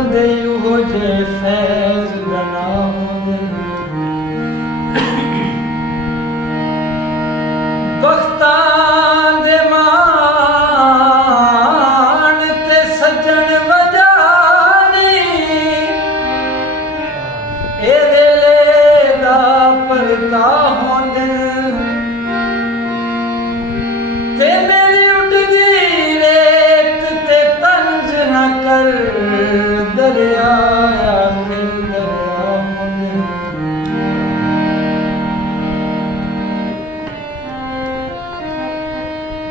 बंदे हो जे फैज बना बख्तां दे मान ते सज्जन वजानी ए वेले दा परता होंदे ते मेरी उठदी रेत ते तंज न कर दरिया आखिर दरिया होंदे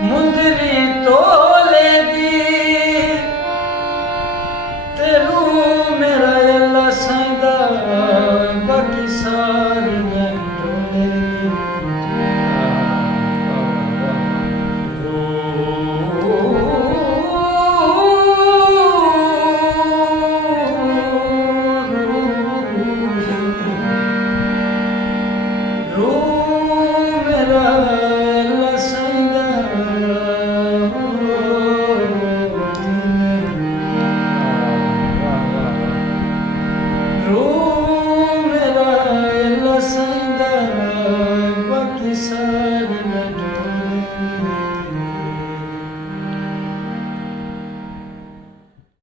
मुंदरी तोले दी ते रूह मेरा अल्लाह साईंदा बाकी सारी मैं तोले दी रूह मेरा